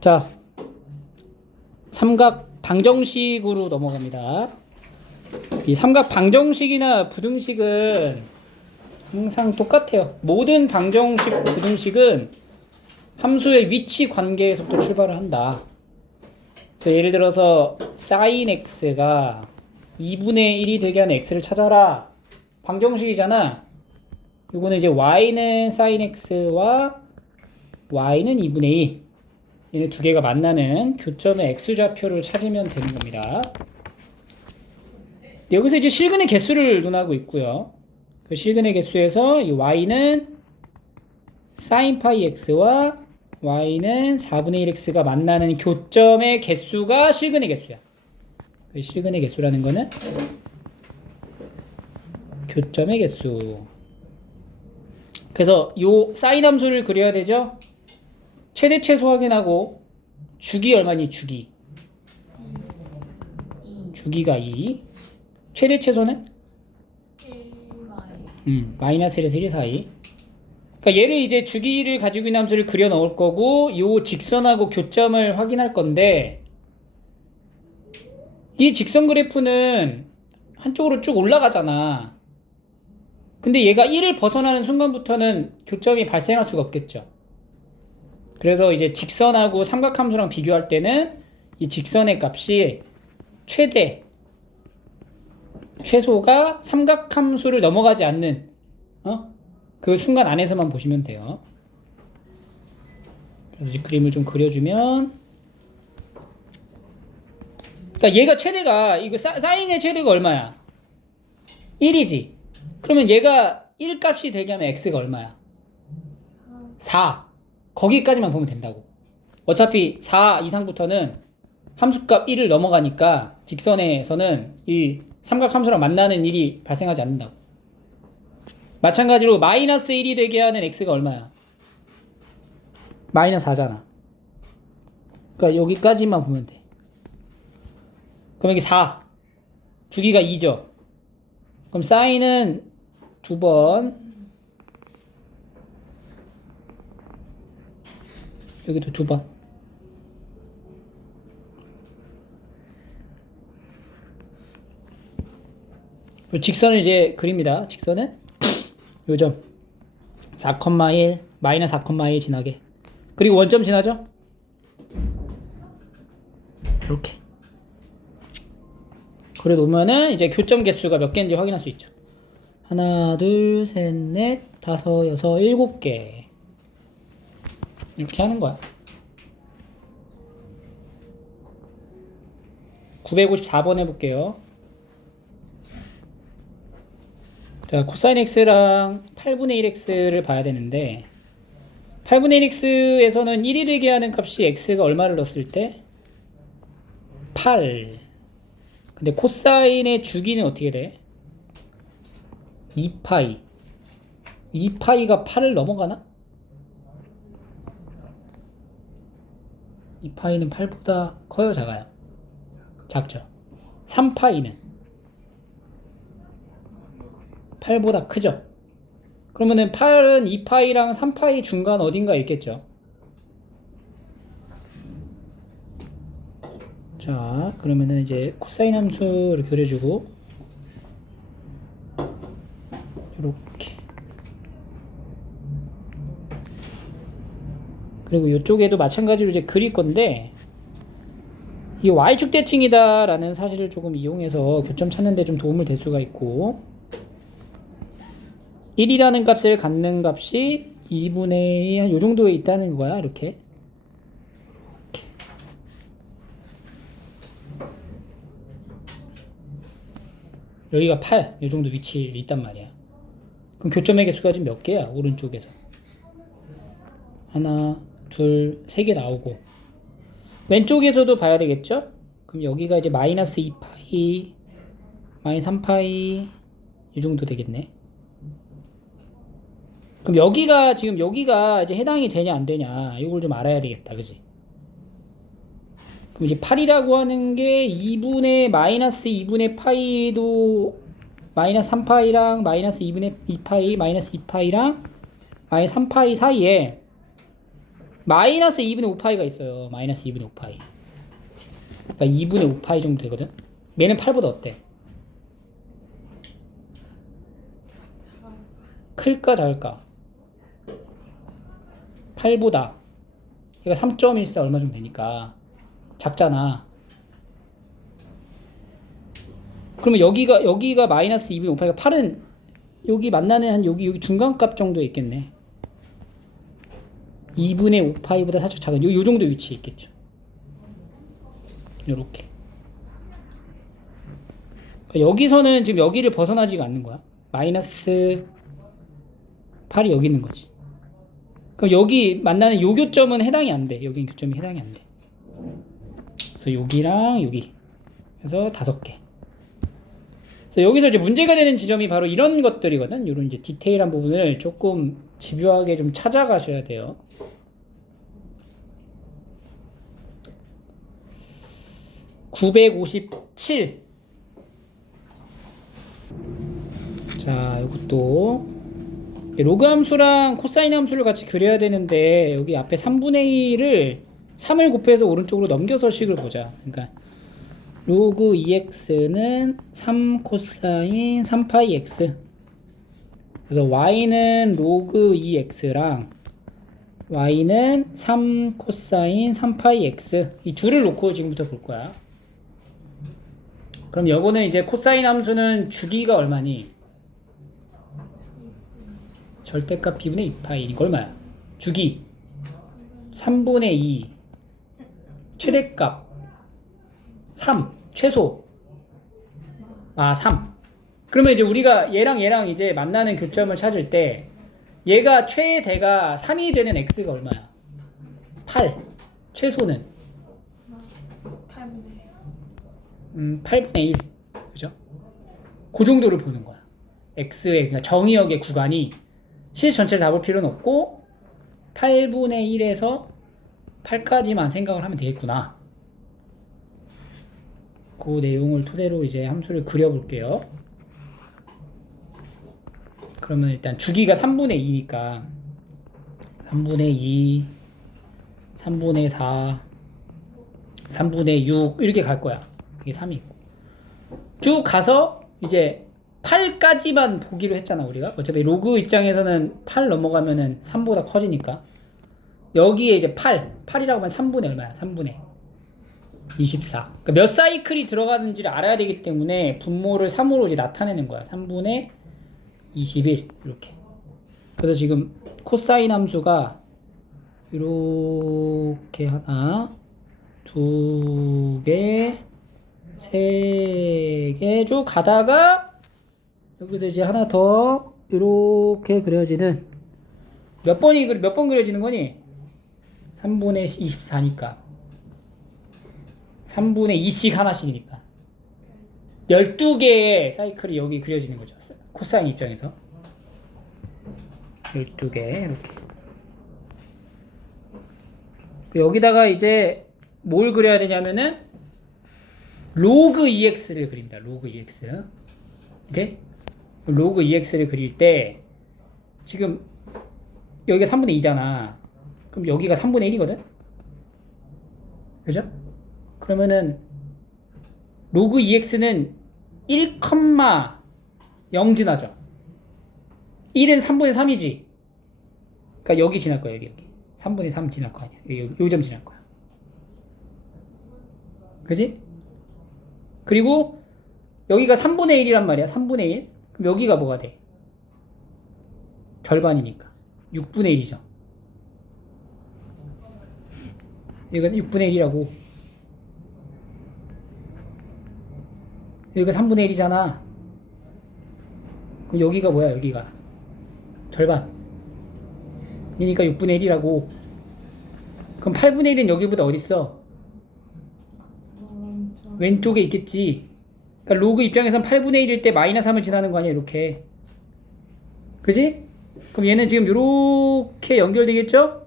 자, 삼각 방정식으로 넘어갑니다. 이 삼각 방정식이나 부등식은 항상 똑같아요. 모든 방정식, 부등식은 함수의 위치 관계에서부터 출발을 한다. 예를 들어서 sin x가 2분의 1이 되게 하는 x를 찾아라. 방정식이잖아. 이거는 이제 y는 sin x와 y는 2분의 2. 얘네 두 개가 만나는 교점의 x좌표를 찾으면 되는 겁니다. 여기서 이제 실근의 개수를 논하고 있고요. 그 실근의 개수에서 이 y는 sin 파이 x와 y는 4분의 1x가 만나는 교점의 개수가 실근의 개수야. 그 실근의 개수라는 거는 교점의 개수. 그래서 요 사인 함수를 그려야 되죠. 최대 최소 확인하고 주기 얼마니? 주기가 2. 최대 최소는? 마이너스 1에서 1 사이. 그러니까 얘를 이제 주기를 가지고 있는 함수를 그려 넣을 거고 요 직선하고 교점을 확인할 건데 이 직선 그래프는 한쪽으로 쭉 올라가잖아. 근데 얘가 1을 벗어나는 순간부터는 교점이 발생할 수가 없겠죠. 그래서 이제 직선하고 삼각함수랑 비교할 때는 이 직선의 값이 최소가 삼각함수를 넘어가지 않는 그 순간 안에서만 보시면 돼요. 그래서 이제 그림을 좀 그려주면, 그러니까 얘가 최대가 이거 사인의 최대가 얼마야? 1이지. 그러면 얘가 1 값이 되게 하면 x가 얼마야? 4. 거기까지만 보면 된다고. 어차피 4 이상부터는 함수값 1을 넘어가니까 직선에서는 이 삼각함수랑 만나는 일이 발생하지 않는다고. 마찬가지로 마이너스 1이 되게 하는 x가 얼마야? 마이너스 4잖아. 그러니까 여기까지만 보면 돼. 그럼 여기 4. 주기가 2죠. 그럼 사인은 2번. 여기도 2번. 직선을 이제 그립니다. 직선은 요점 4,1 마이너스 4,1 지나게. 그리고 원점 지나죠? 이렇게. 그래 놓으면은 이제 교점 개수가 몇 개인지 확인할 수 있죠. 하나, 둘, 셋, 넷, 다섯, 여섯, 7개. 이렇게 하는 거야. 954번 해볼게요. 자, 코사인 x랑 8분의 1x를 봐야 되는데 8분의 1x에서는 1이 되게 하는 값이 x가 얼마를 넣었을 때? 8. 근데 코사인의 주기는 어떻게 돼? 2파이. 2파이가 8을 넘어가나? 2파이는 8보다 커요, 작아요? 작죠. 3파이는 8보다 크죠. 그러면은 8은 2파이랑 3파이 중간 어딘가 있겠죠. 자, 그러면은 이제 코사인 함수를 그려주고 이렇게. 그리고 이쪽에도 마찬가지로 이제 그릴 건데 이 y축 대칭이다 라는 사실을 조금 이용해서 교점 찾는 데 좀 도움을 될 수가 있고 1이라는 값을 갖는 값이 2분의 1 요 정도에 있다는 거야. 이렇게. 여기가 8, 이 정도 위치에 있단 말이야. 그럼 교점의 개수가 지금 몇 개야? 오른쪽에서. 하나, 둘, 3개 나오고. 왼쪽에서도 봐야 되겠죠? 그럼 여기가 이제 마이너스 2파이, 마이너스 3파이, 이 정도 되겠네. 그럼 여기가 이제 해당이 되냐 안 되냐 이걸 좀 알아야 되겠다. 그지? 그럼 이제 8이라고 하는 게 2분의 마이너스 2분의 파이도 마이너스 3파이랑 마이너스 2분의 2파이 마이너스 2파이랑 마이너스 3파이 사이에 마이너스 2분의 5파이가 있어요. 마이너스 2분의 5파이. 그러니까 2분의 5파이 정도 되거든. 얘는 8보다 어때? 클까 작을까? 8보다. 그러니까 3.14 얼마 정도 되니까 작잖아. 그러면 여기가 마이너스 2분의 5파이가 8은 여기 만나는 한 여기 중간값 정도에 있겠네. 2분의 5파이보다 살짝 작은 요 정도 위치에 있겠죠. 요렇게. 그러니까 여기서는 지금 여기를 벗어나지가 않는 거야. 마이너스 8이 여기 있는 거지. 그럼 여기 만나는 요 교점은 해당이 안 돼. 여기 교점이 해당이 안 돼. 그래서 여기랑 여기. 그래서 5개. 그래서 여기서 이제 문제가 되는 지점이 바로 이런 것들이거든. 이런 이제 디테일한 부분을 조금 집요하게 좀 찾아가셔야 돼요. (957) 자, 이것도 로그 함수랑 코사인 함수를 같이 그려야 되는데 여기 앞에 3분의 1을 3을 곱해서 오른쪽으로 넘겨서 식을 보자. 그러니까 로그 2x는 3 코사인 3파이 x. 그래서 y는 로그 2x랑 y는 3 코사인 3파이 x. 이 둘을 놓고 지금부터 볼 거야. 그럼 요거는 이제 코사인 함수는 주기가 얼마니? 절대값 b분의 2파이. 이거 얼마야? 주기 3분의 2. 최대값 3. 최소 3. 그러면 이제 우리가 얘랑 이제 만나는 교점을 찾을 때 얘가 최대가 3이 되는 x가 얼마야? 8. 최소는 8분의 1. 그죠? 그 정도를 보는 거야. x의 그러니까 정의역의 구간이 실 전체를 다 볼 필요는 없고 8분의 1에서 8까지만 생각을 하면 되겠구나. 그 내용을 토대로 이제 함수를 그려볼게요. 그러면 일단 주기가 3분의 2니까 3분의 2, 3분의 4, 3분의 6 이렇게 갈 거야. 이게 3이 있고 쭉 가서 이제 8까지만 보기로 했잖아. 우리가 어차피 로그 입장에서는 8 넘어가면은 3보다 커지니까 여기에 이제 8이라고 하면 3분의 얼마야? 3분의 24. 그러니까 몇 사이클이 들어가는지를 알아야 되기 때문에 분모를 3으로 이제 나타내는 거야. 3분의 21 이렇게. 그래서 지금 코사인 함수가 이렇게 하나, 두 개, 세 개 쭉 가다가 여기서 이제 하나 더 이렇게 그려지는 몇 번 그려지는 거니? 3분의 24니까 3분의 2씩 하나씩이니까 12개의 사이클이 여기 그려지는 거죠. 코사인 입장에서 12개 이렇게. 여기다가 이제 뭘 그려야 되냐면은 로그 2x를 그립니다. 로그 2x. 오케이? 로그 2x를 그릴 때 지금 여기가 3분의 2잖아. 그럼 여기가 3분의 1이거든? 그죠? 그러면은 로그 2x는 1,0 지나죠. 1은 3분의 3이지. 그러니까 여기 지날 거야. 여기 3분의 3 지날 거 아니야. 요 점 지날 거야. 그지? 그리고 여기가 3분의 1이란 말이야. 3분의 1. 그럼 여기가 뭐가 돼? 절반이니까 6분의 1이죠. 여기가 6분의 1이라고. 여기가 3분의 1이잖아. 그럼 여기가 뭐야? 여기가 절반. 이니까 6분의 1이라고. 그럼 8분의 1은 여기보다 어딨어? 왼쪽에 있겠지. 그러니까 로그 입장에선 8분의 1일 때 마이너스 3을 지나는 거 아니야? 이렇게. 그지? 그럼 얘는 지금 이렇게 연결되겠죠?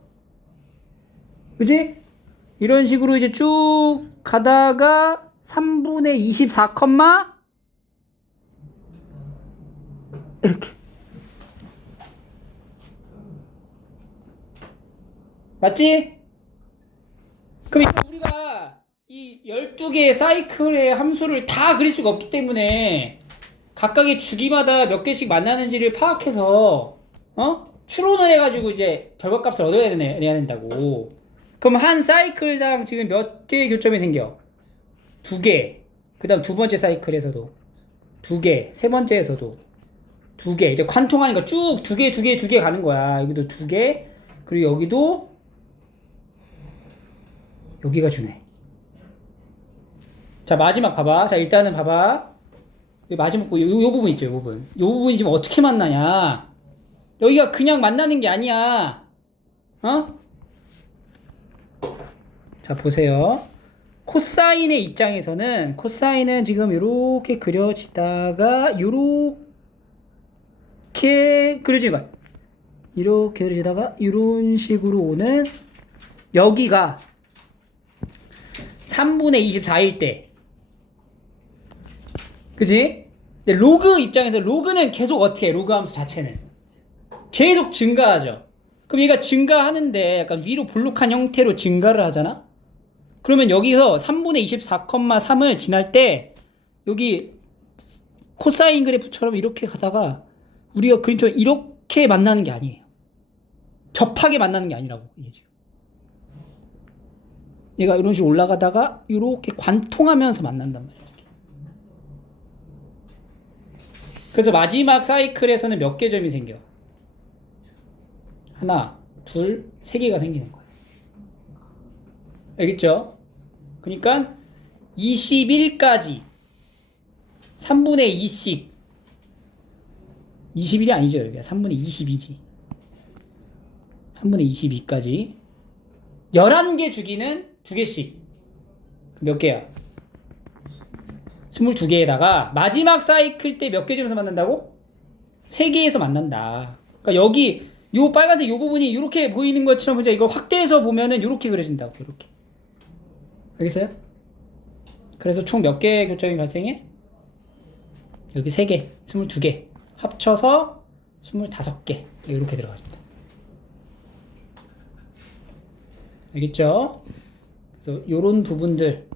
그지? 이런 식으로 이제 쭉 가다가 3분의 24, 이렇게. 맞지? 그럼 우리가 이 12개의 사이클의 함수를 다 그릴 수가 없기 때문에 각각의 주기마다 몇 개씩 만나는지를 파악해서 추론을 해가지고 이제 결과값을 내야 된다고. 그럼 한 사이클당 지금 몇 개의 교점이 생겨? 2개. 그 다음 두 번째 사이클에서도 2개. 세 번째에서도 2개. 이제 관통하니까 쭉 2개, 2개, 2개 가는 거야. 여기도 2개. 그리고 여기도 여기가 주네. 자, 마지막 봐봐. 자, 일단은 봐봐. 마지막 요 부분 있죠, 요 부분. 요 부분이 지금 어떻게 만나냐? 여기가 그냥 만나는 게 아니야. 자, 보세요. 코사인의 입장에서는 코사인은 지금 이렇게 그려지다가 이렇게 그려지는 이렇게 그려지다가 이런 식으로 오는 여기가 3분의 24일 때, 그지? 근데 로그 입장에서 로그는 계속 어떻게 해? 로그 함수 자체는 계속 증가하죠. 그럼 얘가 증가하는데 약간 위로 볼록한 형태로 증가를 하잖아? 그러면 여기서 3분의 24,3을 지날 때 여기 코사인 그래프처럼 이렇게 가다가 우리가 그림처럼 이렇게 만나는 게 아니에요. 접하게 만나는 게 아니라고. 이게 지금 얘가 이런 식으로 올라가다가 이렇게 관통하면서 만난단 말이야. 그래서 마지막 사이클에서는 몇 개 점이 생겨? 하나, 둘, 세 개가 생기는 거야. 알겠죠? 그러니까 21까지 3분의 2씩 21이 아니죠. 여기가 3분의 22지. 3분의 22까지 11개 주기는 2개씩. 몇 개야? 22개에다가 마지막 사이클 때 몇 개 점에서 만난다고? 3개에서 만난다. 그러니까 여기 요 빨간색 요 부분이 이렇게 보이는 것처럼 이제 이거 확대해서 보면은 이렇게 그려진다고. 이렇게. 알겠어요? 그래서 총 몇 개의 교점이 발생해? 여기 3개, 22개. 합쳐서 25개. 이렇게 들어가집니다. 알겠죠? 그래서 요런 부분들을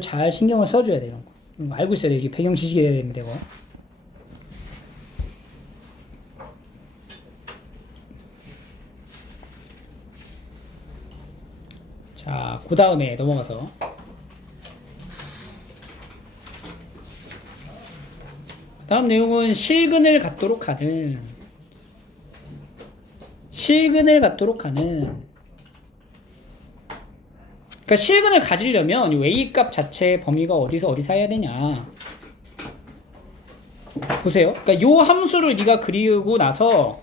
잘 신경을 써줘야 돼. 이런 거 알고 있어야 돼. 이게 배경 지식이 돼야 됩니다. 이거. 자, 그 다음에 넘어가서 다음 내용은 실근을 갖도록 하는 그러니까 실근을 가지려면 이 A 값 자체의 범위가 어디서 어디 사이야 되냐. 보세요. 그러니까 요 함수를 네가 그리고 나서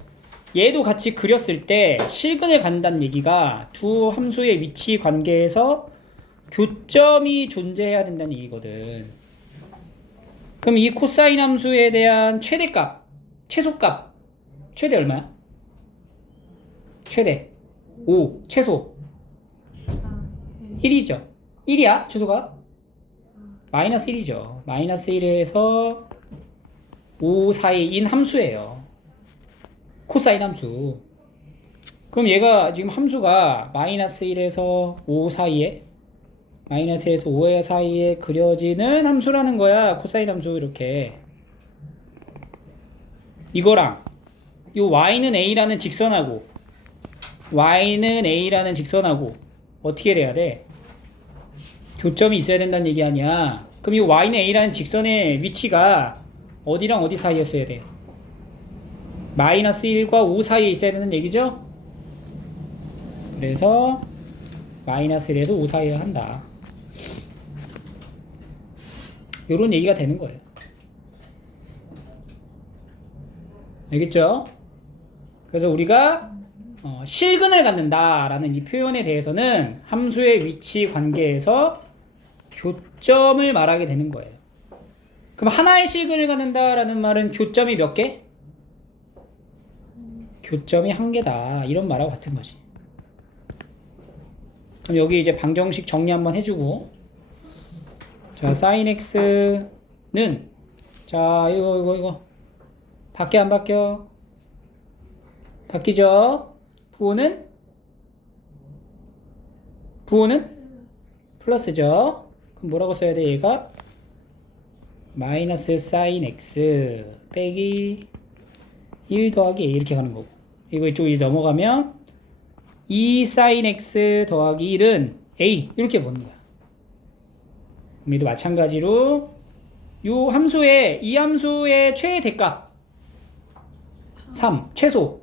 얘도 같이 그렸을 때 실근을 간다는 얘기가 두 함수의 위치 관계에서 교점이 존재해야 된다는 얘기거든. 그럼 이 코사인 함수에 대한 최대값, 최소값, 최대 얼마야? 최대 5, 최소 1이죠. 1이야, 최소가? 마이너스 1이죠. 마이너스 1에서 5 사이인 함수예요. 코사인 함수. 그럼 얘가 지금 함수가 마이너스 1에서 5 사이에 마이너스 1에서 5 사이에 그려지는 함수라는 거야. 코사인 함수 이렇게. 이거랑 요 y는 a라는 직선하고 어떻게 돼야 돼? 교점이 있어야 된다는 얘기 아니야. 그럼 이 y는 a라는 직선의 위치가 어디랑 어디 사이였어야 돼? 마이너스 1과 5 사이에 있어야 되는 얘기죠? 그래서 마이너스 1에서 5 사이에 한다. 요런 얘기가 되는 거예요. 알겠죠? 그래서 우리가 실근을 갖는다라는 이 표현에 대해서는 함수의 위치 관계에서 교점을 말하게 되는 거예요. 그럼 하나의 실근을 갖는다라는 말은 교점이 몇 개? 교점이 한 개다. 이런 말하고 같은 거지. 그럼 여기 이제 방정식 정리 한번 해주고, 자, sin x는, 자, 이거 바뀌어 안 바뀌어? 바뀌죠? 부호는 9호는 플러스죠. 그럼 뭐라고 써야 돼 얘가? 마이너스 사인 x 빼기 1 더하기 a 이렇게 가는 거고, 이거 이쪽이 넘어가면 2 사인 x 더하기 1은 a 이렇게 보는 거야. 우리도 마찬가지로 요 함수의 이 함수의 최대값 3 최소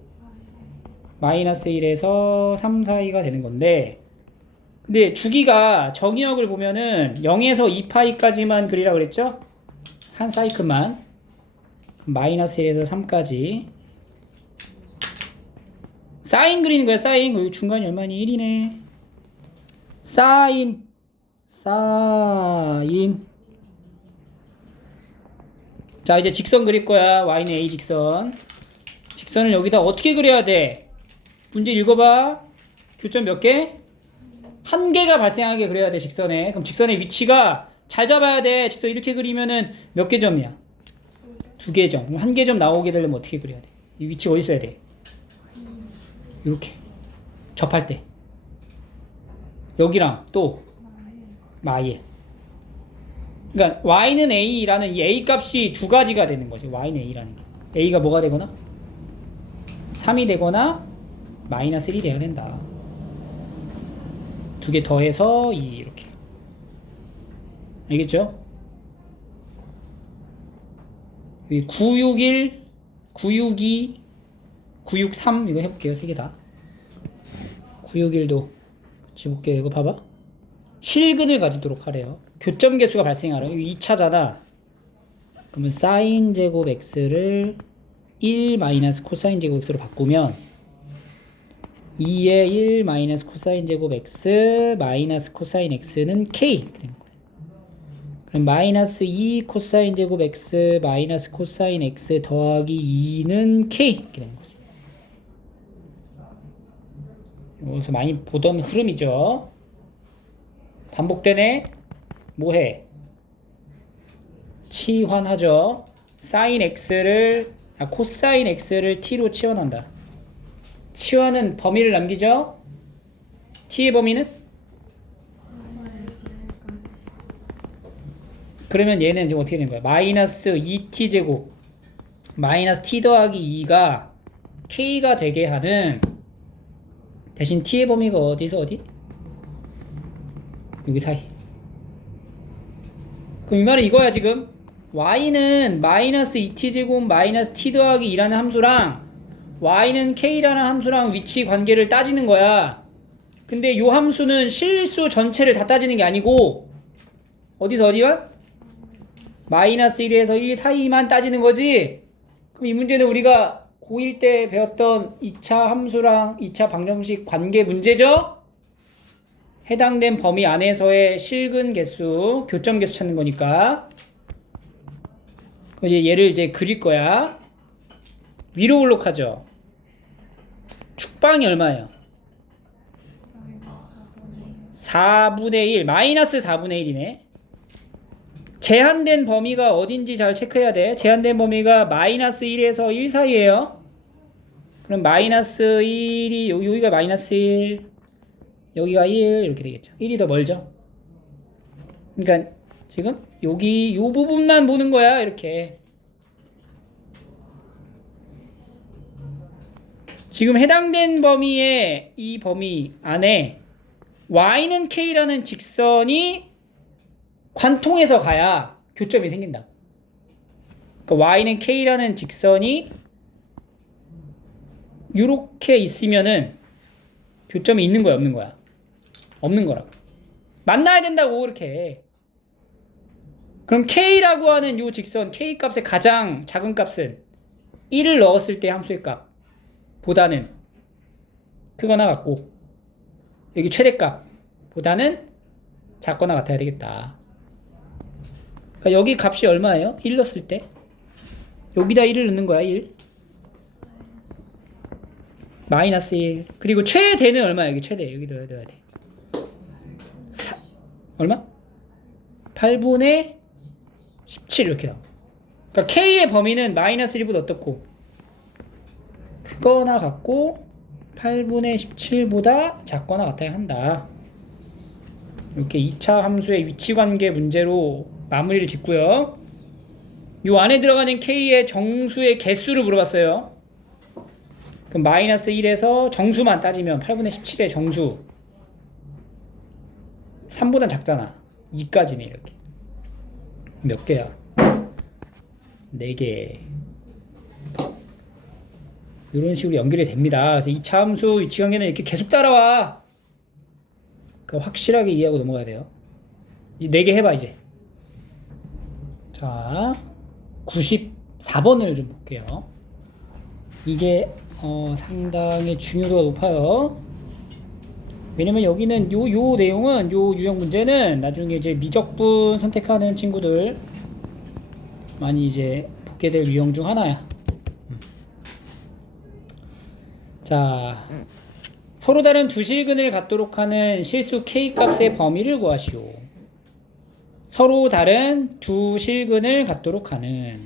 마이너스 1에서 3 사이가 되는 건데, 근데 주기가 정의역을 보면은 0에서 2파이까지만 그리라 그랬죠? 한 사이클만. 마이너스 1에서 3까지 사인 그리는 거야. 사인. 여기 중간이 얼마니? 1이네. 사인 자, 이제 직선 그릴 거야. y는 a 직선. 직선을 여기다 어떻게 그려야 돼? 문제 읽어봐. 교점 몇 개? 한 개가 발생하게 그려야 돼, 직선에. 그럼 직선의 위치가 잘 잡아야 돼. 직선 이렇게 그리면은 몇 개 점이야? 2개 점. 그럼 한 개 점 나오게 되려면 어떻게 그려야 돼? 이 위치 어디 있어야 돼? 이렇게. 접할 때. 여기랑 또 마일. 그러니까 y는 a라는 이 a 값이 두 가지가 되는 거지. y는 a라는 게. a가 뭐가 되거나 3이 되거나 마이너스 1이 돼야 된다. 두 개 더해서 2 이렇게. 알겠죠? 여기 961, 962, 963 이거 해볼게요. 세 개 다. 961도 같이 볼게요. 이거 봐봐. 실근을 가지도록 하래요. 교점 개수가 발생하래요. 이거 2차잖아. 그러면 사인 제곱 x를 1 마이너스 코사인 제곱 x로 바꾸면 2의 1 마이너스 코사인 제곱 x 마이너스 코사인 x는 k 이렇게 되는 거예요. 그럼 마이너스 2 코사인 제곱 x 마이너스 코사인 x 더하기 2는 k 이렇게 되는 거죠. 여기서 많이 보던 흐름이죠. 반복되네. 뭐해? 치환하죠. 사인 x를 코사인 x를 t로 치환한다. 치환은 범위를 남기죠. t의 범위는? 그러면 얘는 지금 어떻게 된 거야? 마이너스 2t 제곱 마이너스 t 더하기 2가 k가 되게 하는, 대신 t의 범위가 어디서 어디? 여기 사이. 그럼 이 말은 이거야 지금. y는 마이너스 2t 제곱 마이너스 t 더하기 2라는 함수랑 y는 k라는 함수랑 위치 관계를 따지는 거야. 근데 요 함수는 실수 전체를 다 따지는 게 아니고 어디서 어디만? 마이너스 1에서 1 사이만 따지는 거지. 그럼 이 문제는 우리가 고1 때 배웠던 2차 함수랑 2차 방정식 관계 문제죠? 해당된 범위 안에서의 실근 개수, 교점 개수 찾는 거니까. 이제 얘를 이제 그릴 거야. 위로 올록하죠. 축방이 얼마예요? 4분의 1, 마이너스 4분의 1이네. 제한된 범위가 어딘지 잘 체크해야 돼. 제한된 범위가 마이너스 1에서 1 사이에요. 그럼 마이너스 1이 여기가 마이너스 1, 여기가 1 이렇게 되겠죠. 1이 더 멀죠. 그러니까 지금 여기 요 부분만 보는 거야. 이렇게. 지금 해당된 범위의 이 범위 안에 y는 k라는 직선이 관통해서 가야 교점이 생긴다. 그러니까 y는 k라는 직선이 이렇게 있으면은 교점이 있는 거야, 없는 거야? 없는 거라고. 만나야 된다고 이렇게. 그럼 k라고 하는 이 직선 k 값의 가장 작은 값은 1을 넣었을 때 함수의 값 보다는 크거나 같고, 여기 최대값 보다는 작거나 같아야 되겠다. 그러니까 여기 값이 얼마예요? 1 넣었을 때 여기다 1을 넣는 거야. 1 마이너스 1. 그리고 최대는 얼마야? 여기 최대 여기 넣어야 돼. 얼마? 8분의 17 이렇게 나와. 그러니까 k의 범위는 마이너스 1보다 어떻고? 크거나 같고 8분의 17보다 작거나 같아야 한다. 이렇게 2차 함수의 위치관계 문제로 마무리를 짓고요. 요 안에 들어가는 k의 정수의 개수를 물어봤어요. 그럼 마이너스 1에서 정수만 따지면 8분의 17의 정수 3보단 작잖아. 2까지네 이렇게. 몇 개야? 4개. 이런 식으로 연결이 됩니다. 그래서 2차 함수 위치관계는 이렇게 계속 따라와. 그러니까 확실하게 이해하고 넘어가야 돼요. 이제 4개 해봐 이제. 자, 94번을 좀 볼게요. 이게 상당히 중요도가 높아요. 왜냐면 여기는 요 내용은 요 유형 문제는 나중에 이제 미적분 선택하는 친구들 많이 이제 보게 될 유형 중 하나야. 자, 서로 다른 두 실근을 갖도록 하는 실수 k 값의 범위를 구하시오. 서로 다른 두 실근을 갖도록 하는.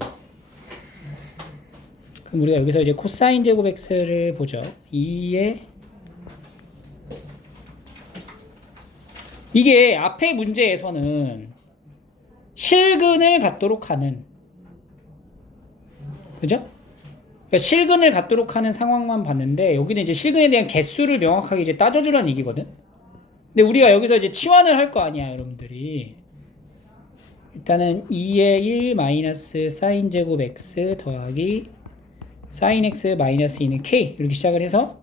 그럼 우리가 여기서 이제 코사인 제곱 x를 보죠. 2의 이게 앞의 문제에서는 실근을 갖도록 하는, 그죠? 그러니까 실근을 갖도록 하는 상황만 봤는데 여기는 이제 실근에 대한 개수를 명확하게 이제 따져주라는 얘기거든. 근데 우리가 여기서 이제 치환을 할 거 아니야, 여러분들이. 일단은 2의 1 마이너스 사인 제곱 x 더하기 사인 x 마이너스 2는 k 이렇게 시작을 해서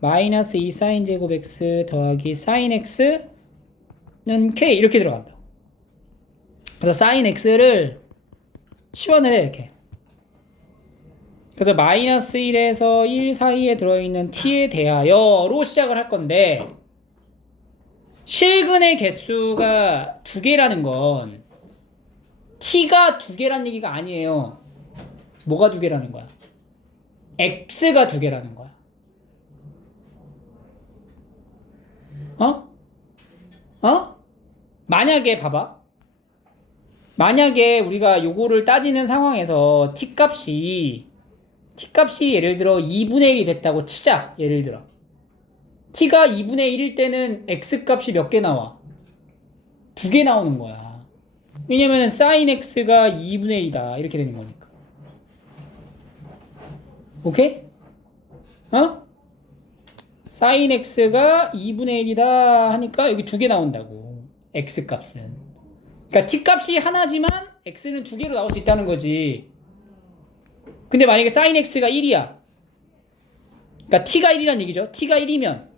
마이너스 2 사인 제곱 x 더하기 사인 x는 k 이렇게 들어간다. 그래서 사인 x를 치환을 해 이렇게. 그래서 마이너스 1에서 1 사이에 들어있는 t에 대하여로 시작을 할 건데 실근의 개수가 2개라는 건 t가 2개라는 얘기가 아니에요. 뭐가 2개라는 거야? x가 2개라는 거야. 만약에 봐봐. 만약에 우리가 요거를 따지는 상황에서 t값이 예를 들어 2분의 1이 됐다고 치자. 예를 들어 t가 2분의 1일 때는 x값이 몇 개 나와? 2개 나오는 거야. 왜냐면 sin x가 2분의 1이다 이렇게 되는 거니까. 오케이? sin x가 2분의 1이다 하니까 여기 2개 나온다고. x값은. 그러니까 t값이 하나지만 x는 2개로 나올 수 있다는 거지. 근데 만약에 sin x가 1이야. 그러니까 t가 1이란 얘기죠. t가 1이면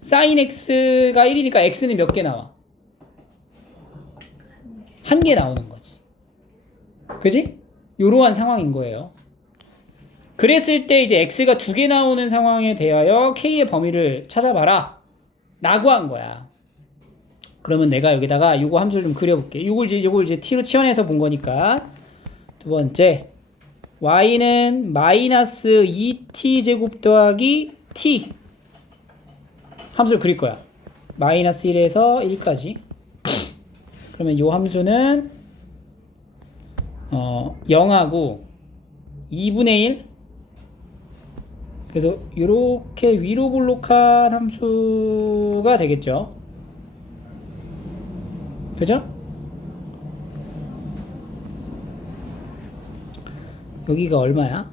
sin x가 1이니까 x는 몇 개 나와? 1개 나오는 거지. 그지? 요러한 상황인 거예요. 그랬을 때 이제 x가 2개 나오는 상황에 대하여 k의 범위를 찾아봐라 라고 한 거야. 그러면 내가 여기다가 요거 함수를 좀 그려볼게. 요걸 이제 t로 치환해서 본 거니까. 두 번째, y는 마이너스 2t 제곱 더하기 t 함수를 그릴 거야. 마이너스 1에서 1까지. 그러면 요 함수는 0하고 2분의 1. 그래서 이렇게 위로 볼록한 함수가 되겠죠. 그죠? 여기가 얼마야?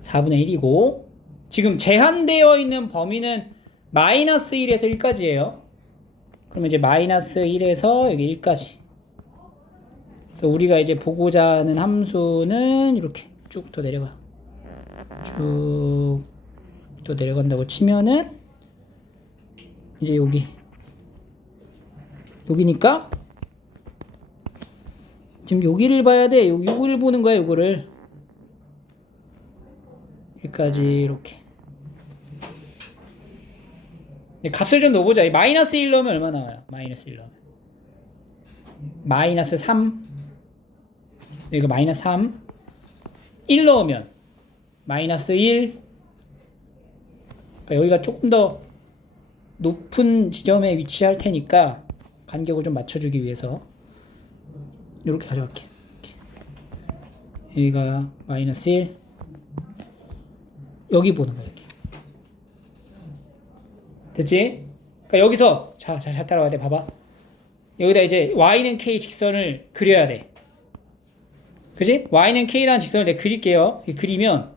4분의 1이고 지금 제한되어 있는 범위는 마이너스 1에서 1까지예요. 그러면 이제 마이너스 1에서 여기 1까지. 그래서 우리가 이제 보고자 하는 함수는 이렇게 쭉 더 내려가. 쭉 또 내려간다고 치면은 이제 여기니까 지금 여기를 봐야 돼. 요거를 보는 거야. 요거를 여기까지 이렇게. 값을 좀 넣어보자. 마이너스 1 넣으면 얼마 나와요? 마이너스 1 넣으면 마이너스 3. 여기가 마이너스 3. 1 넣으면 마이너스 1. 그러니까 여기가 조금 더 높은 지점에 위치할 테니까 간격을 좀 맞춰주기 위해서 이렇게 가져갈게. 여기가 마이너스 1. 여기 보는 거야. 여기. 됐지? 그러니까 여기서 잘 따라와야 돼. 봐봐. 여기다 이제 y는 k 직선을 그려야 돼. 그지? y는 k라는 직선을 내가 그릴게요. 그리면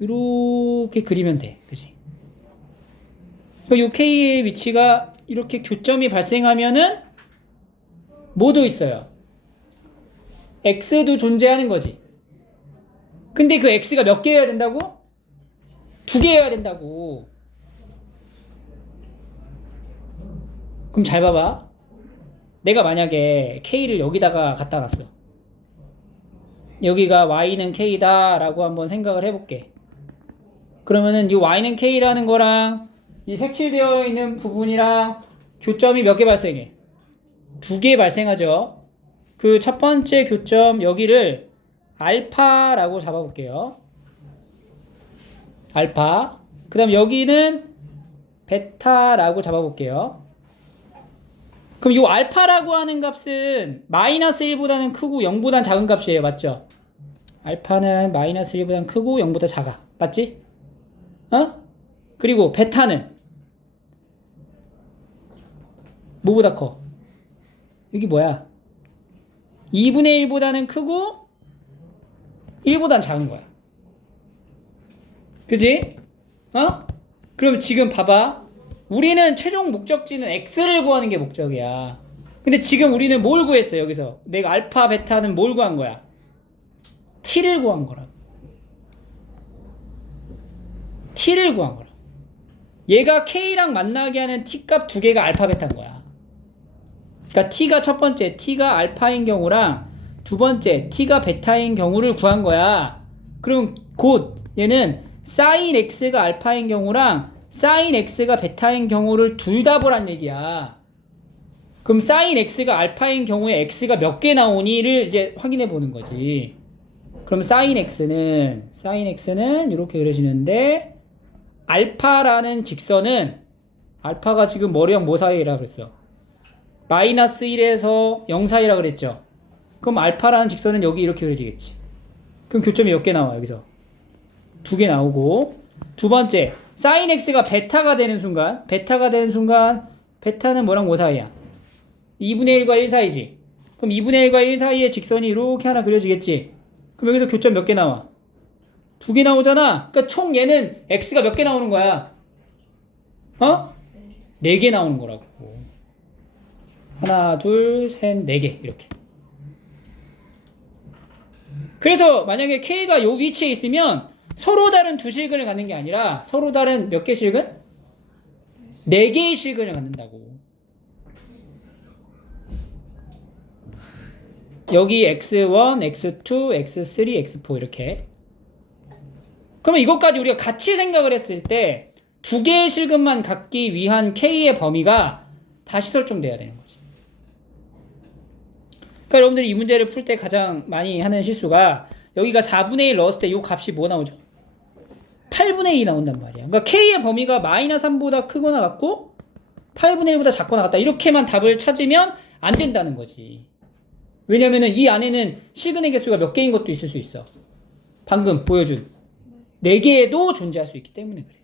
이렇게 그리면 돼. 그지? 이 k의 위치가 이렇게 교점이 발생하면은 뭐도 있어요. x도 존재하는 거지. 근데 그 x가 몇 개여야 된다고? 2개여야 된다고. 그럼 잘 봐봐. 내가 만약에 k를 여기다가 갖다 놨어. 여기가 y는 k다 라고 한번 생각을 해볼게. 그러면은 이 y는 k라는 거랑 이 색칠되어 있는 부분이랑 교점이 몇 개 발생해? 2개 발생하죠. 그 첫 번째 교점 여기를 알파라고 잡아볼게요. 알파. 그 다음 여기는 베타라고 잡아볼게요. 그럼 이 알파라고 하는 값은 마이너스 1보다는 크고 0보다는 작은 값이에요. 맞죠? 알파는 마이너스 1보다는 크고 0보다 작아. 맞지? 그리고 베타는 뭐보다 커? 여기 뭐야? 2분의 1보다는 크고 1보다는 작은 거야. 그지? 그럼 지금 봐봐. 우리는 최종 목적지는 x를 구하는 게 목적이야. 근데 지금 우리는 뭘 구했어? 여기서 내가 알파 베타는 뭘 구한 거야? t를 구한 거라. t를 구한 거라. 얘가 k랑 만나게 하는 t 값 2개가 알파 베타인 거야. 그러니까 t가 첫 번째 t가 알파인 경우랑 두 번째 t가 베타인 경우를 구한 거야. 그럼 곧 얘는 sin x가 알파인 경우랑 sin x가 베타인 경우를 둘 다 보란 얘기야. 그럼 sin x가 알파인 경우에 x가 몇 개 나오니를 이제 확인해 보는 거지. 그럼 sin x는 이렇게 그려지는데 알파라는 직선은 알파가 지금 뭐랑 뭐 사이라 그랬어? 마이너스 1에서 0 사이라 그랬죠. 그럼 알파라는 직선은 여기 이렇게 그려지겠지. 그럼 교점이 몇 개 나와 여기서? 2개 나오고 두 번째 sin x가 베타가 되는 순간 베타는 뭐랑 뭐 사이야? 2분의 1과 1 사이지. 그럼 2분의 1과 1 사이의 직선이 이렇게 하나 그려지겠지. 그럼 여기서 교점 몇 개 나와? 2개 나오잖아. 그러니까 총 얘는 x가 몇 개 나오는 거야? 4개 나오는 거라고. 하나, 둘, 셋, 4개 이렇게. 그래서 만약에 k가 요 위치에 있으면 서로 다른 두 실근을 갖는 게 아니라 서로 다른 몇 개 실근? 4개의 실근을 갖는다고. 여기 x1, x2, x3, x4 이렇게. 그러면 이것까지 우리가 같이 생각을 했을 때 두 개의 실근만 갖기 위한 k의 범위가 다시 설정돼야 되는 거지. 그러니까 여러분들이 이 문제를 풀 때 가장 많이 하는 실수가 여기가 4분의 1 넣었을 때 이 값이 뭐 나오죠? 8분의 1이 나온단 말이야. 그러니까 k의 범위가 마이너스 3보다 크거나 같고 8분의 1보다 작거나 같다. 이렇게만 답을 찾으면 안 된다는 거지. 왜냐면은 이 안에는 실근의 개수가 몇 개인 것도 있을 수 있어. 방금 보여준 4개도 존재할 수 있기 때문에 그래.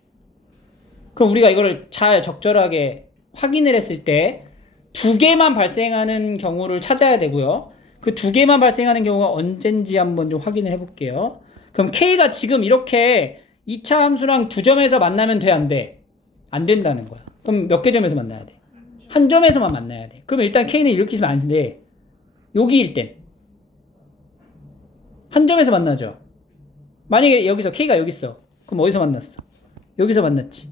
그럼 우리가 이거를 잘 적절하게 확인을 했을 때 2개만 발생하는 경우를 찾아야 되고요. 그 2개만 발생하는 경우가 언젠지 한번 좀 확인을 해볼게요. 그럼 K가 지금 이렇게 2차 함수랑 두 점에서 만나면 돼, 안 돼? 안 된다는 거야. 그럼 몇 개 점에서 만나야 돼? 한 점에서만 만나야 돼. 그럼 일단 K는 이렇게 있으면 안 돼. 여기일 땐 한 점에서 만나죠. 만약에 여기서 K가 여기 있어. 그럼 어디서 만났어? 여기서 만났지.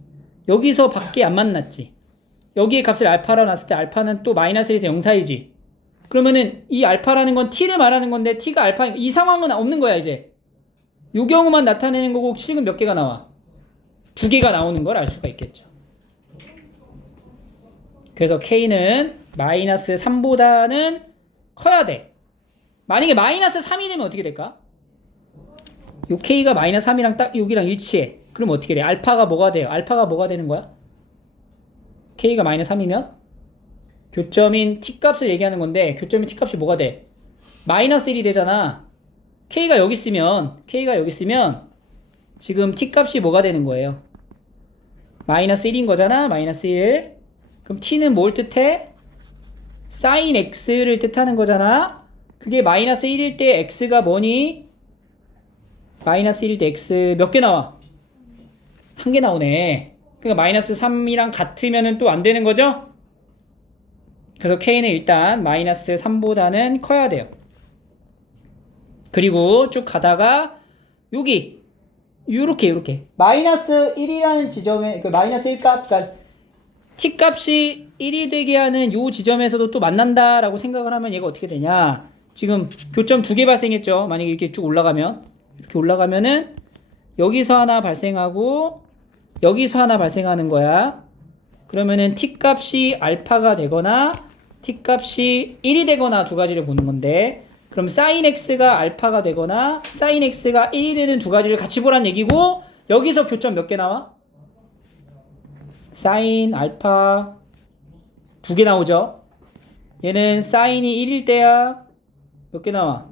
여기서 밖에 안 만났지. 여기에 값을 알파라 놨을 때 알파는 또 마이너스 1에서 0 사이지. 그러면은 이 알파라는 건 t를 말하는 건데 t가 알파, 이 상황은 없는 거야 이제. 요 경우만 나타내는 거고 실근 몇 개가 나와? 2개가 나오는 걸 알 수가 있겠죠. 그래서 k는 마이너스 3보다는 커야 돼. 만약에 마이너스 3이 되면 어떻게 될까? 요 k가 마이너스 3이랑 딱 여기랑 일치해. 그럼 어떻게 돼? 알파가 뭐가 돼요? 알파가 뭐가 되는 거야? k가 마이너스 3이면 교점인 t값을 얘기하는 건데 교점인 t값이 뭐가 돼? 마이너스 1이 되잖아. k가 여기 있으면 지금 t값이 뭐가 되는 거예요? 마이너스 1인 거잖아. 마이너스 1. 그럼 t는 뭘 뜻해? sin x를 뜻하는 거잖아. 그게 마이너스 1일 때 x가 뭐니? 마이너스 1일 때 x 몇 개 나와? 한 개 나오네. 그러니까 마이너스 3이랑 같으면은 또 안 되는 거죠? 그래서 k는 일단 마이너스 3보다는 커야 돼요. 그리고 쭉 가다가 여기 요렇게 마이너스 1이라는 지점에 그 마이너스 1값 그러니까 t 값이 1이 되게 하는 요 지점에서도 또 만난다라고 생각을 하면 얘가 어떻게 되냐? 지금 교점 두 개 발생했죠. 만약에 이렇게 쭉 올라가면 이렇게 올라가면은 여기서 하나 발생하고 여기서 하나 발생하는 거야. 그러면은 t 값이 알파가 되거나 t 값이 1이 되거나 두 가지를 보는 건데, 그럼 sin x가 알파가 되거나 sin x가 1이 되는 두 가지를 같이 보란 얘기고, 여기서 교점 몇 개 나와? sin 알파 두 개 나오죠. 얘는 sin이 1일 때야 몇 개 나와?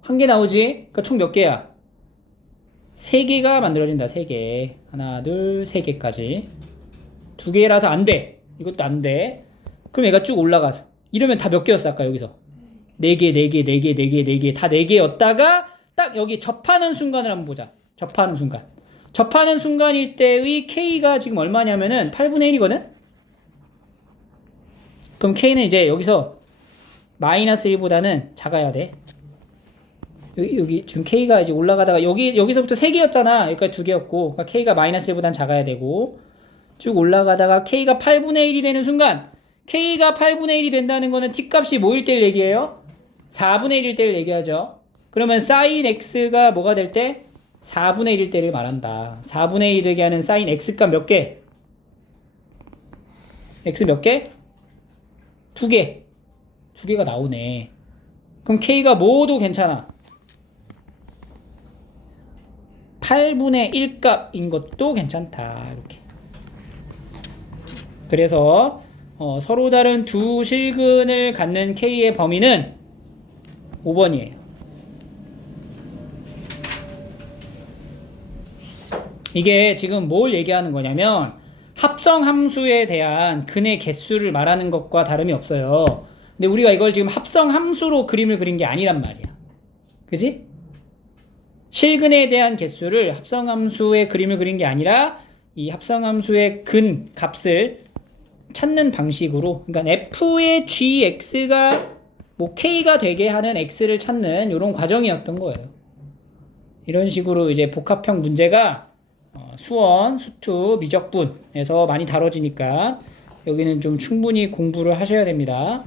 한 개 나오지. 그러니까 총 몇 개야? 세 개가 만들어진다. 세 개. 하나, 둘, 세 개까지. 두 개라서 안 돼. 이것도 안 돼. 그럼 얘가 쭉 올라가서. 이러면 다 몇 개였어, 아까 여기서? 네 개, 네 개, 네 개, 네 개, 네 개. 다 네 개였다가 딱 여기 접하는 순간을 한번 보자. 접하는 순간. 접하는 순간일 때의 K가 지금 얼마냐면은 8분의 1이거든? 그럼 K는 이제 여기서 마이너스 1보다는 작아야 돼. 여기 지금 K가 이제 올라가다가 여기서부터 3개였잖아. 여기까지 2개였고. 그러니까 K가 마이너스 1보다는 작아야 되고. 쭉 올라가다가 K가 8분의 1이 되는 순간, K가 8분의 1이 된다는 거는 T값이 뭐일 때를 얘기해요? 4분의 1일 때를 얘기하죠. 그러면 sin X가 뭐가 될 때? 4분의 1일 때를 말한다. 4분의 1이 되게 하는 sin X값 몇 개? X 몇 개? 2개. 2개가 나오네. 그럼 K가 뭐도 괜찮아. 8분의 1 값인 것도 괜찮다. 이렇게. 그래서 서로 다른 두 실근을 갖는 K의 범위는 5번이에요. 이게 지금 뭘 얘기하는 거냐면 합성함수에 대한 근의 개수를 말하는 것과 다름이 없어요. 근데 우리가 이걸 지금 합성함수로 그림을 그린 게 아니란 말이야. 그지? 실근에 대한 개수를 합성함수의 그림을 그린 게 아니라 이 합성함수의 근 값을 찾는 방식으로, 그러니까 f의 gx가 뭐 k가 되게 하는 x를 찾는 이런 과정이었던 거예요. 이런 식으로 이제 복합형 문제가 수원, 수투, 미적분에서 많이 다뤄지니까 여기는 좀 충분히 공부를 하셔야 됩니다.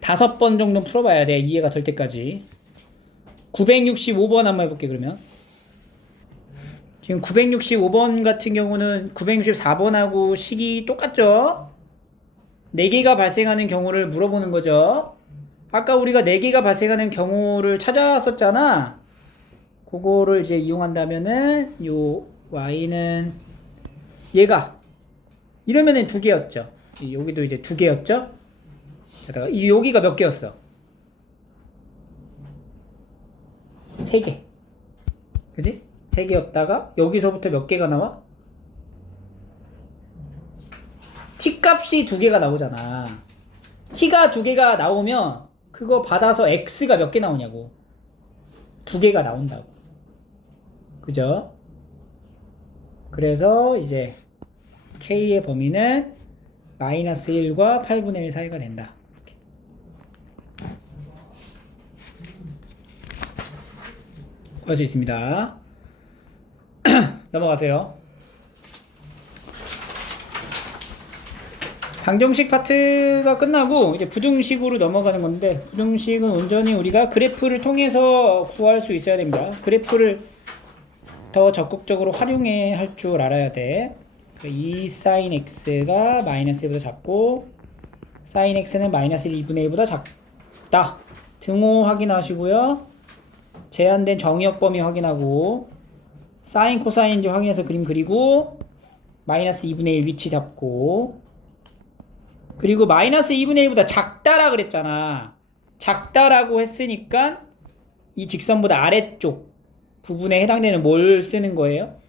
5번 정도 풀어봐야 돼. 이해가 될 때까지. 965번 한번 해볼게. 그러면 지금 965번 같은 경우는 964번하고 식이 똑같죠? 4개가 발생하는 경우를 물어보는 거죠. 아까 우리가 4개가 발생하는 경우를 찾아왔었잖아. 그거를 이제 이용한다면은 요 y는 얘가 이러면은 2개였죠. 여기도 이제 2개였죠. 게다가 여기가 몇 개였어? 3개. 그지? 3개였다가 여기서부터 몇 개가 나와? t값이 2개가 나오잖아. t가 2개가 나오면 그거 받아서 x가 몇 개 나오냐고. 2개가 나온다고. 그죠? 그래서 이제 k의 범위는 마이너스 1과 8분의 1 사이가 된다. 구할 수 있습니다. 넘어가세요. 방정식 파트가 끝나고 이제 부등식으로 넘어가는 건데, 부등식은 온전히 우리가 그래프를 통해서 구할 수 있어야 됩니다. 그래프를 더 적극적으로 활용해 할 줄 알아야 돼. 2 sin x가 마이너스 1보다 작고 sin x는 마이너스 2분의 1보다 작다. 등호 확인하시고요. 제한된 정의역 범위 확인하고 사인 코사인인지 확인해서 그림 그리고 마이너스 2분의 1 위치 잡고, 그리고 마이너스 2분의 1보다 작다라 그랬잖아. 작다라고 했으니까 이 직선보다 아래쪽 부분에 해당되는 뭘 쓰는 거예요?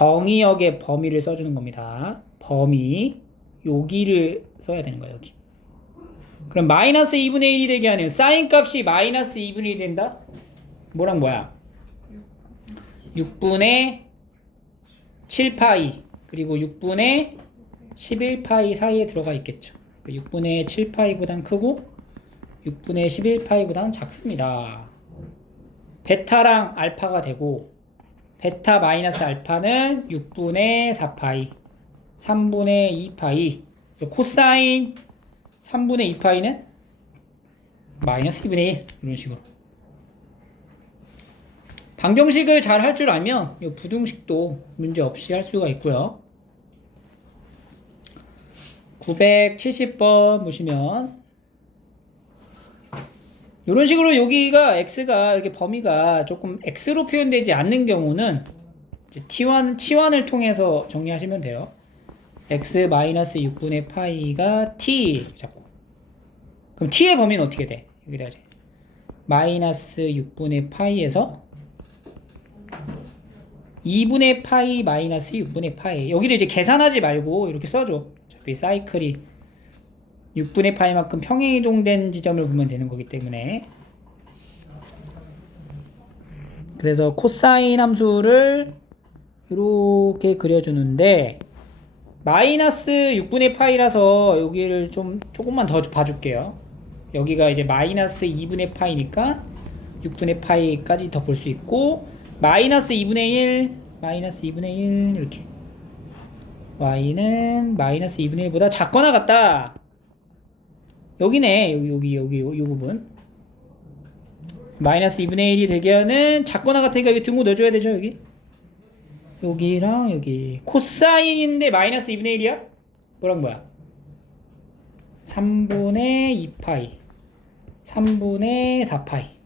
정의역의 범위를 써주는 겁니다. 범위 여기를 써야 되는 거예요. 여기. 그럼 마이너스 2분의 1이 되게 하는 사인 값이 마이너스 2분의 1이 된다? 뭐랑 뭐야? 6분의 7파이 그리고 6분의 11파이 사이에 들어가 있겠죠. 6분의 7파이보단 크고 6분의 11파이보단 작습니다. 베타랑 알파가 되고 베타 마이너스 알파는 6분의 4파이 3분의 2파이 코사인 3분의 2파이는 마이너스 2분의 1 이런 식으로 방정식을 잘 할 줄 알면 이 부등식도 문제 없이 할 수가 있고요. 970번 보시면 이런 식으로 여기가 x가 이렇게 범위가 조금 x로 표현되지 않는 경우는 t1을 통해서 정리하시면 돼요. x 마이너스 6분의 파이가 t 잡고 그럼 t의 범위는 어떻게 돼? 여기다 이제 마이너스 6분의 파이에서 2분의 파이 마이너스 6분의 파이 여기를 이제 계산하지 말고 이렇게 써줘. 어차피 사이클이 6분의 파이만큼 평행이동된 지점을 보면 되는 거기 때문에 그래서 코사인 함수를 이렇게 그려주는데 마이너스 6분의 파이라서 여기를 조금만 더 봐줄게요. 여기가 이제 마이너스 2분의 파이니까 6분의 파이까지 더 볼 수 있고 마이너스 2분의 1 마이너스 2분의 1 이렇게 y는 마이너스 2분의 1보다 작거나 같다. 여기네. 여기 이 부분 마이너스 2분의 1이 되게 하는 작거나 같으니까 여기 등호 넣어줘야 되죠. 여기랑 여기 코사인인데 마이너스 2분의 1이야? 뭐랑 뭐야? 3분의 2파이 3분의 4파이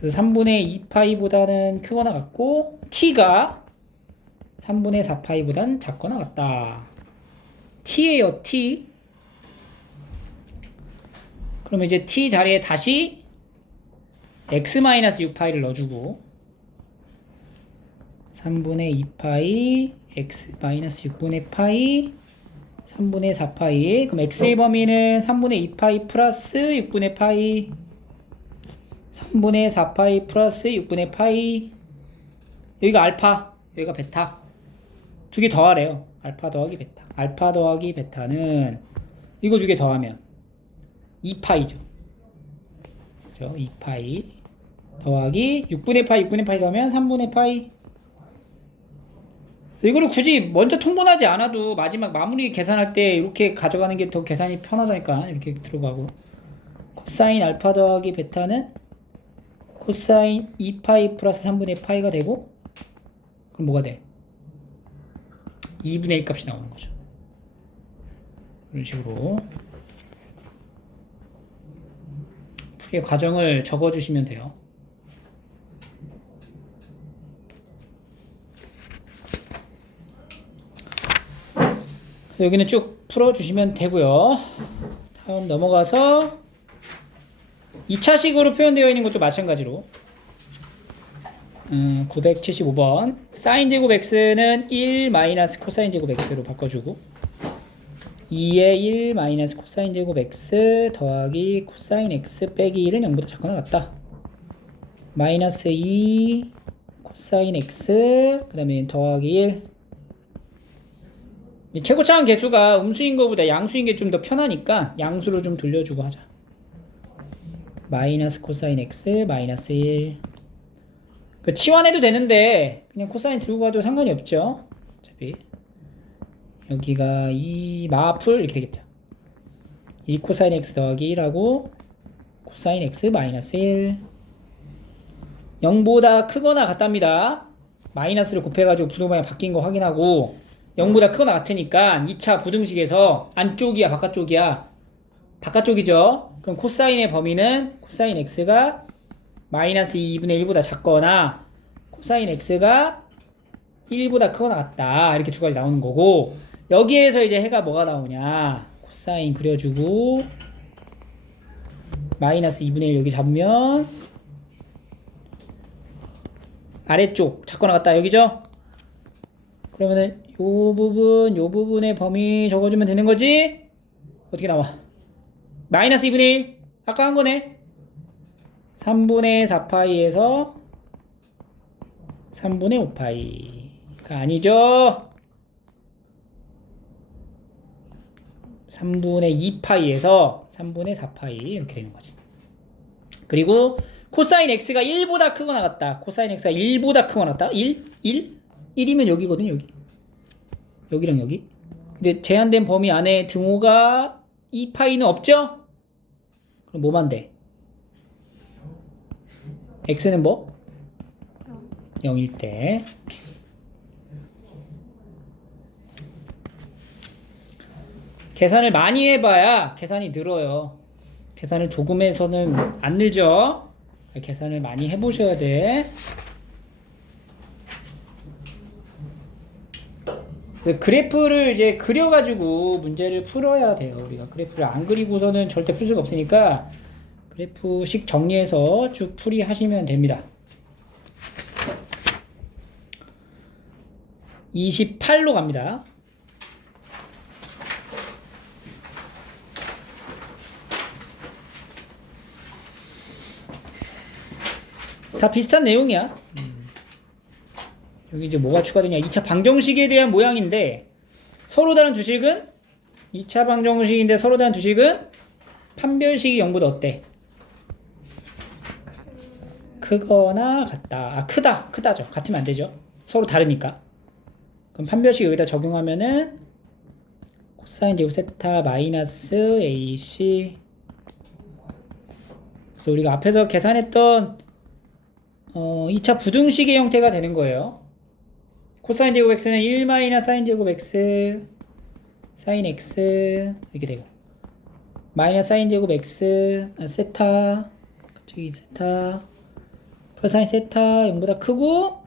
그래서 3분의 2파이보다는 크거나 같고 t가 3분의 4파이보단 작거나 같다. t예요. t 그러면 이제 t 자리에 다시 x-6파이를 넣어주고 3분의 2파이 x-6분의 파이 3분의 4파이 그럼 x의 범위는 3분의 2파이 플러스 6분의 파이 3분의 4파이 플러스 6분의 파이 여기가 알파 여기가 베타 두 개 더하래요. 알파 더하기 베타 알파 더하기 베타는 이거 두 개 더하면 2파이죠. 그렇죠? 2파이 더하기 6분의 파이 6분의 파이 더하면 3분의 파이 이거를 굳이 먼저 통분하지 않아도 마지막 마무리 계산할 때 이렇게 가져가는 게 더 계산이 편하다니까 이렇게 들어가고 코사인 알파 더하기 베타는 코사인 2파이 플러스 3분의 파이가 되고 그럼 뭐가 돼? 2분의 1 값이 나오는 거죠. 이런 식으로 풀이의 과정을 적어주시면 돼요. 그래서 여기는 쭉 풀어주시면 되고요. 다음 넘어가서 2차식으로 표현되어 있는 것도 마찬가지로 975번 사인 제곱 x는 1 마이너스 코사인 제곱 x로 바꿔주고 2의 1 마이너스 코사인 제곱 x 더하기 코사인 x 빼기 1은 0보다 작거나 같다. 마이너스 2 코사인 x 그 다음에 더하기 1 최고차항 개수가 음수인 것보다 양수인 게 좀 더 편하니까 양수로 좀 돌려주고 하자. 마이너스 코사인 x 마이너스 1 치환해도 되는데 그냥 코사인 들고 가도 상관이 없죠. 어차피 여기가 2 마풀 이렇게 되겠죠. 2 코사인 x 더하기 1하고 코사인 x 마이너스 1 0보다 크거나 같답니다. 마이너스를 곱해가지고 부등방향 바뀐 거 확인하고 0보다 크거나 같으니까 2차 부등식에서 안쪽이야 바깥쪽이야? 바깥쪽이죠. 그럼 코사인의 범위는 코사인 x가 마이너스 2분의 1보다 작거나 코사인 x가 1보다 크거나 같다. 이렇게 두 가지 나오는 거고 여기에서 이제 해가 뭐가 나오냐 코사인 그려주고 마이너스 2분의 1 여기 잡으면 아래쪽 작거나 같다 여기죠. 그러면은 요 부분의 범위 적어주면 되는 거지? 어떻게 나와? 마이너스 2분의 1. 아까 한 거네. 3분의 4파이에서 3분의 5파이가 아니죠. 3분의 2파이에서 3분의 4파이 이렇게 되는 거지. 그리고 코사인 x가 1보다 크거나 같다. 코사인 x가 1보다 크거나 같다. 1? 1? 1이면 여기거든, 여기. 여기랑 여기. 근데 제한된 범위 안에 등호가 2파이는 없죠? 그럼 뭐만 돼? x는 뭐? 0일 때. 계산을 많이 해봐야 계산이 늘어요. 계산을 조금 해서는 안 늘죠? 계산을 많이 해보셔야 돼. 그래프를 이제 그려가지고 문제를 풀어야 돼요. 우리가 그래프를 안 그리고서는 절대 풀 수가 없으니까 그래프식 정리해서 쭉 풀이하시면 됩니다. 28로 갑니다. 다 비슷한 내용이야. 여기 이제 뭐가 추가되냐? 2차 방정식에 대한 모양인데 서로 다른 두 식은 2차 방정식인데 서로 다른 두 식은 판별식이 0보다 어때? 크거나 같다. 아, 크다죠. 같으면 안 되죠. 서로 다르니까. 그럼 판별식 여기다 적용하면은 코사인 제곱 세타 마이너스 AC. 그래서 우리가 앞에서 계산했던 2차 부등식의 형태가 되는 거예요. 코사인 제곱 x는 1 마이너스 사인 제곱 x 사인 x 이렇게 되고 마이너스 사인 제곱 x 세타 갑자기 세타 플러스 사인 세타 0보다 크고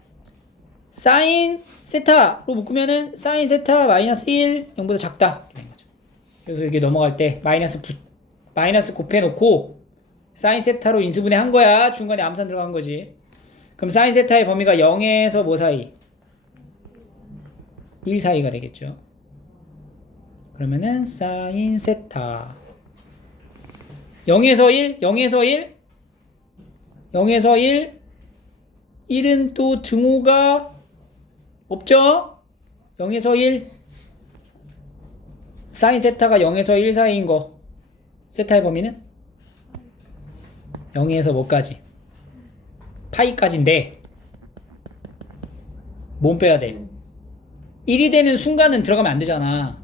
사인 세타로 묶으면은 사인 세타 마이너스 1 0보다 작다 이렇게 되는 거죠. 그래서 여기 넘어갈 때 마이너스 곱해놓고 사인 세타로 인수분해 한 거야. 중간에 암산 들어간 거지. 그럼 사인 세타의 범위가 0에서 뭐 사이? 1 사이가 되겠죠. 그러면은 사인 세타 0에서 1, 0에서 1, 0에서 1, 1은 또 등호가 없죠? 0에서 1 사인 세타가 0에서 1 사이인 거 세타의 범위는 0에서 뭐까지? 파이까지인데 뭔 빼야 돼? 1이 되는 순간은 들어가면 안 되잖아.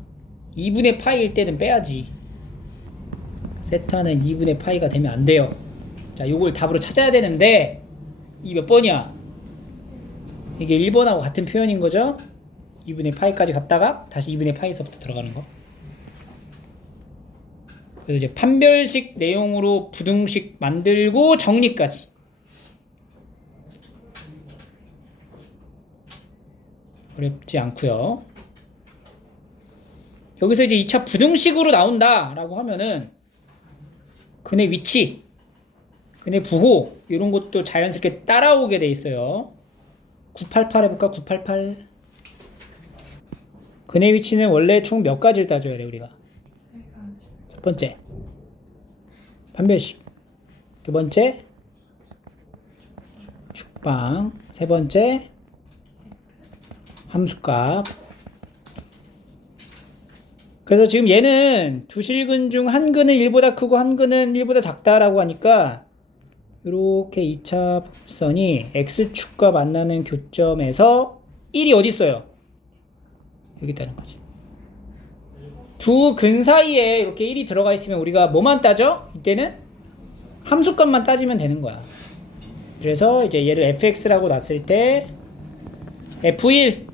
2분의 파이일 때는 빼야지. 세타는 2분의 파이가 되면 안 돼요. 자, 요걸 답으로 찾아야 되는데 이 몇 번이야? 이게 1번하고 같은 표현인 거죠? 2분의 파이까지 갔다가 다시 2분의 파이에서부터 들어가는 거. 그래서 이제 판별식 내용으로 부등식 만들고 정리까지. 어렵지 않고요. 여기서 이제 2차 부등식으로 나온다 라고 하면은 근의 위치, 근의 부호 이런 것도 자연스럽게 따라오게 돼 있어요. 988 해볼까? 988 근의 위치는 원래 총 몇 가지를 따져야 돼 우리가? 첫 번째 판별식, 두 번째 축방, 세 번째 함수값. 그래서 지금 얘는 두 실근 중 한 근은 1보다 크고 한 근은 1보다 작다라고 하니까 이렇게 2차 분선이 x축과 만나는 교점에서 1이 어디 있어요? 여기 있다는 거지. 두 근 사이에 이렇게 1이 들어가 있으면 우리가 뭐만 따져? 이때는 함수값만 따지면 되는 거야. 그래서 이제 얘를 fx라고 놨을 때 F1은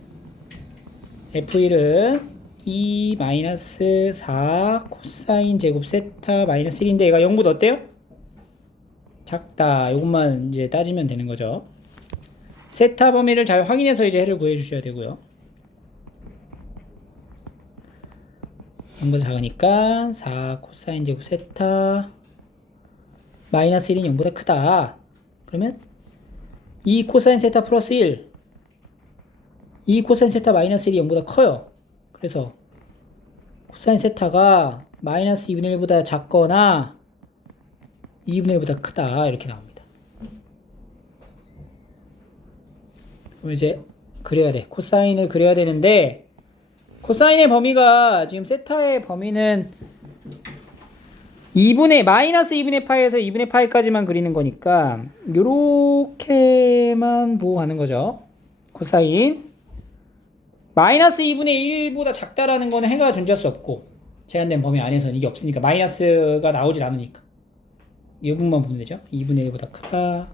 2-4 코사인 제곱 세타 마이너스 1인데 얘가 0보다 어때요? 작다. 이것만 이제 따지면 되는 거죠. 세타 범위를 잘 확인해서 이제 해를 구해 주셔야 되고요. 0보다 작으니까 4 코사인 제곱 세타 마이너스 1은 0보다 크다. 그러면 2 코사인 세타 플러스 1 2 코사인 세타 마이너스 1이 0보다 커요. 그래서 코사인 세타가 마이너스 2분의 1보다 작거나 2분의 1보다 크다 이렇게 나옵니다. 그럼 이제 그려야 돼. 코사인을 그려야 되는데 코사인의 범위가 지금 세타의 범위는 마이너스 2분의 파이에서 2분의 파이까지만 그리는 거니까 요렇게만 보고 가는 거죠. 코사인 마이너스 2분의 1보다 작다라는 거는 해가 존재할 수 없고 제한된 범위 안에서는 이게 없으니까 마이너스가 나오질 않으니까 이 부분만 보면 되죠. 2분의 1보다 크다.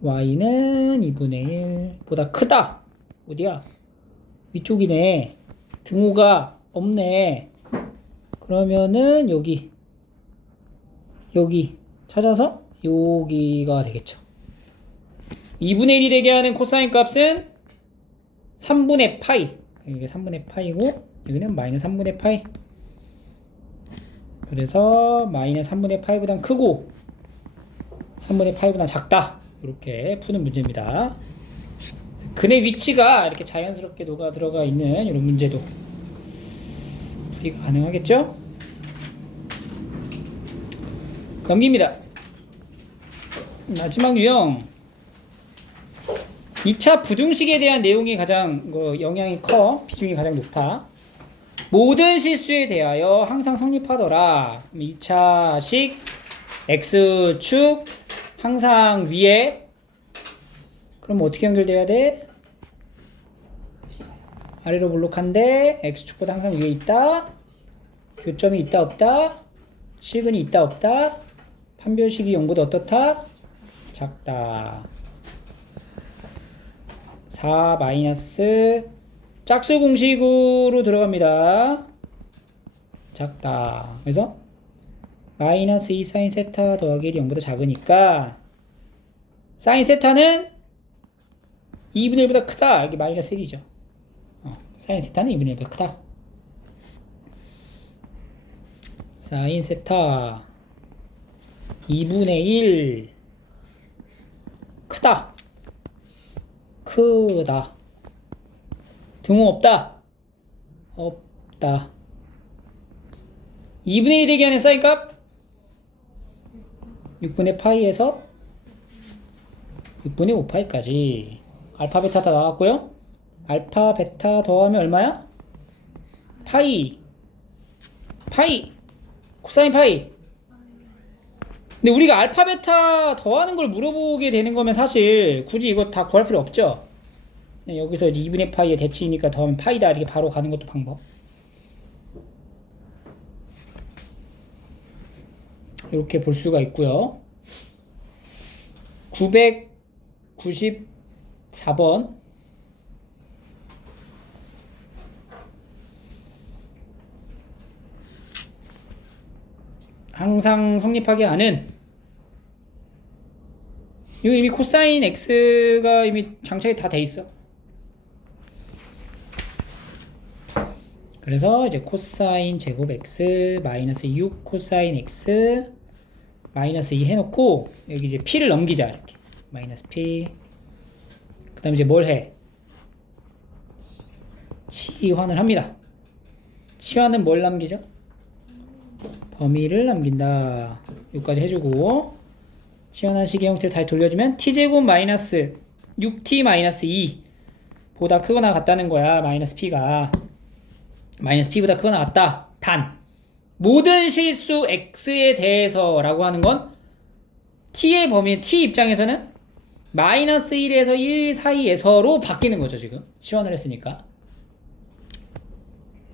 y는 2분의 1보다 크다. 어디야? 위쪽이네. 등호가 없네. 그러면은 여기 찾아서 여기가 되겠죠. 2분의 1이 되게 하는 코사인 값은 3분의 파이. 이게 3분의 파이고 여기는 마이너스 3분의 파이. 그래서 마이너스 3분의 파이보다 크고 3분의 파이보다 작다. 이렇게 푸는 문제입니다. 근의 위치가 이렇게 자연스럽게 녹아 들어가 있는 이런 문제도 풀이가 가능하겠죠? 넘깁니다. 마지막 유형 2차 부등식에 대한 내용이 가장 영향이 커. 비중이 가장 높아. 모든 실수에 대하여 항상 성립하더라. 2차식 x축 항상 위에. 그럼 어떻게 연결돼야 돼? 아래로 볼록한데 x축보다 항상 위에 있다. 교점이 있다 없다. 시근이 있다 없다. 판별식이 0보다 어떻다? 작다. 4 마이너스 짝수 공식으로 들어갑니다. 작다. 그래서 마이너스 2 사인 세타 더하기 1이 0보다 작으니까 사인 세타는 2분의 1보다 크다. 이게 마이너스 1이죠. 사인 세타는 2분의 1보다 크다. 사인 세타 2분의 1 크다. 크다. 등호 없다. 없다. 2분의 1이 되게 하는 사인 값 6분의 파이에서 6분의 5파이까지 알파 베타 다 나왔고요. 알파 베타 더하면 얼마야? 파이 코사인 파이. 근데 우리가 알파 베타 더하는 걸 물어보게 되는 거면 사실 굳이 이거 다 구할 필요 없죠. 여기서 이제 2분의 파이의 대치니까 더하면 파이다 이렇게 바로 가는 것도 방법. 이렇게 볼 수가 있고요. 994번 항상 성립하게 하는 이거 이미 코사인 x가 이미 장착이 다 돼 있어. 그래서 이제 코사인 제곱 x 마이너스 6 코사인 x 마이너스 2 해놓고 여기 이제 p를 넘기자. 이렇게 마이너스 p. 그 다음에 이제 뭘 해? 치환을 합니다. 치환은 뭘 남기죠? 범위를 남긴다. 여기까지 해주고 치환한 식의 형태를 다시 돌려주면 t제곱 마이너스 6t 마이너스 2 보다 크거나 같다는 거야. 마이너스 p가 마이너스 p보다 크거나 같다. 단 모든 실수 x에 대해서 라고 하는 건 t의 범위, t 입장에서는 마이너스 1에서 1 사이에서로 바뀌는 거죠. 지금 치환을 했으니까.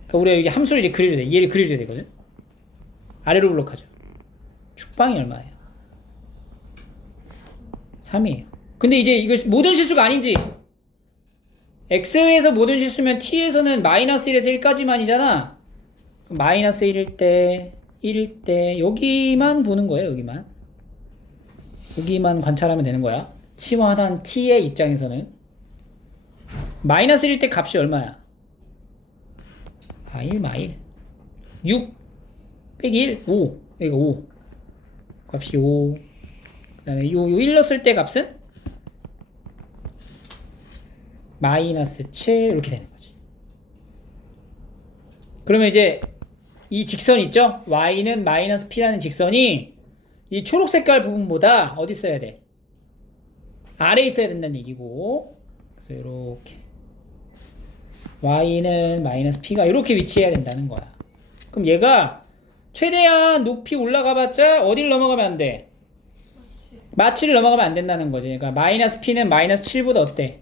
그러니까 우리가 이제 함수를 이제 그려줘야 돼. 얘를 그려줘야 되거든. 아래로 블록하죠. 축방이 얼마예요? 3이에요. 근데 이제 이거 모든 실수가 아닌지 x에서 모든 실수면 t에서는 마이너스 1에서 1까지만이잖아. 마이너스 1일 때 1일 때 여기만 보는 거예요. 여기만 관찰하면 되는 거야. 치환한 t의 입장에서는 마이너스 1일 때 값이 얼마야? 1 마일 6 빼기 1 5 여기가 5 값이 5. 그 다음에 요 1 넣었을 때 값은 마이너스 7 이렇게 되는 거지. 그러면 이제 이 직선 있죠? y는 마이너스 p라는 직선이 이 초록 색깔 부분보다 어디 있어야 돼? 아래에 있어야 된다는 얘기고, 그래서 이렇게 y는 마이너스 p가 이렇게 위치해야 된다는 거야. 그럼 얘가 최대한 높이 올라가봤자 어디를 넘어가면 안 돼? 마취를 넘어가면 안 된다는 거지. 그러니까 마이너스 p는 마이너스 7보다 어때?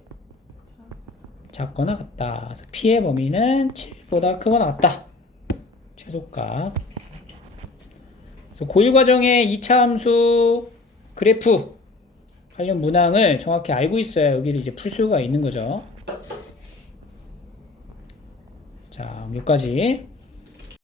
작거나 같다. 그래서 p의 범위는 7보다 크거나 같다. 최소값. 그래서 고1 과정의 2차 함수 그래프 관련 문항을 정확히 알고 있어야 여기를 이제 풀 수가 있는 거죠. 자, 여기까지.